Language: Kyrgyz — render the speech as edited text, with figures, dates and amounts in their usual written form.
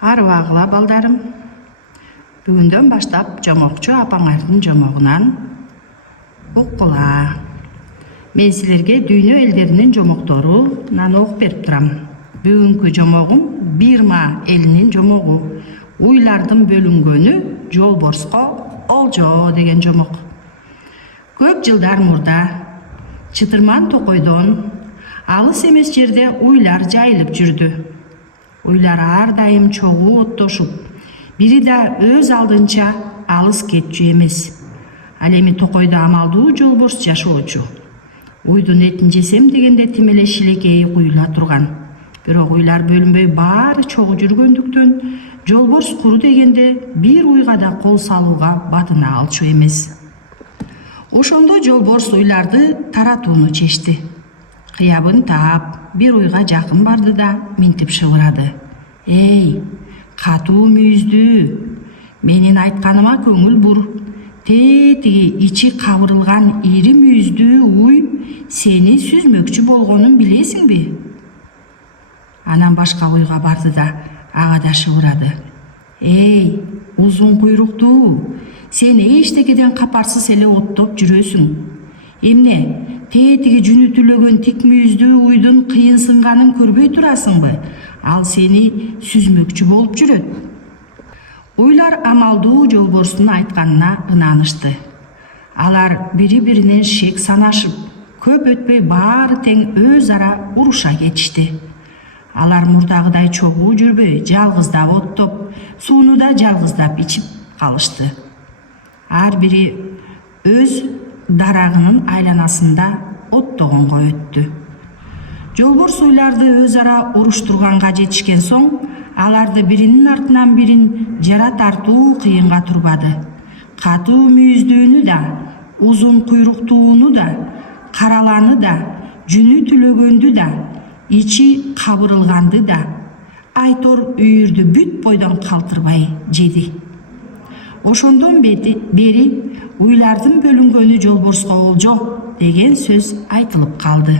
Арыбагыла балдарым. Бүгүндөн баштап жомокчу апаңардын жомогунан окула. Мен силерге дүйнө элдеринин жомокторунан окуп берип турам. Бүгүнкү жомогум Бирма элинин жомогу. Уйлардын бөлүнгөнү жолборско олжо деген жомок. Көп жылдар мурда Чытырман токойдон алыс эмес жерде уйлар жайылып жүрдү. Уйлар ар дайым чогуу оттошуп, бири да өз алдынча алыс кетчү эмес. Ал эми токойдо амалдуу жолборс жашоочу. Уйдун этин жесем дегенде тим эле шилекейи куюла турган. Бирок уйлар бөлүнбөй баары чогуу жүргөндүктөн жолборс куру дегенде бир уйга да кол салууга батына алчу эмес. Ошондо жолборс уйларды таратууну чечти. Кыябын таап, бир уйга жакын барды да минтип шыбырады. Эй, катуу мүйүздүү, менин айтканыма көңүл бур. Тетиги ичи кабырылган ири мүйүздүү уй сени сүзмөкчү болгонун билесиңби? Анан башка уйга барды да ага да шыбырады. Эй, узун куйруктуу, сен эчтекеден капарсыз эле оттоп жүрөсүң. Эмне, тетиги жүнү түлөгөн тик мүйүздүү уйдун кыйынсынганын көрбөй турасыңбы? Ал сени сүзмөкчү болуп жүрөт. Уйлар амалдуу жолборстун айтканына ынанышты. Алар бири-биринен шек санашып, көп өтпөй баары тең өз ара уруша кетишти. Алар мурдагыдай чогуу жүрбөй, жалгыздап оттоп, сууну да жалгыздап ичип калышты. Ар бири өз дарагынын айланасында оттогонго өттү. Жолборс уйларды өз ара уруштурганга жетишкен соң, аларды биринин артынан бирин жара тартуу кыйынга турбады. Катуу мүйүздүүнү да, узун куйруктууну да, караланы да, жүнү түлөгөндү да, ичи кабырылганды да, айтор үйүрдү бүт бойдон калтырбай жеди. Ошондон бери уйлардын бөлүнгөнү жолборско олжо деген сөз айтылып калды.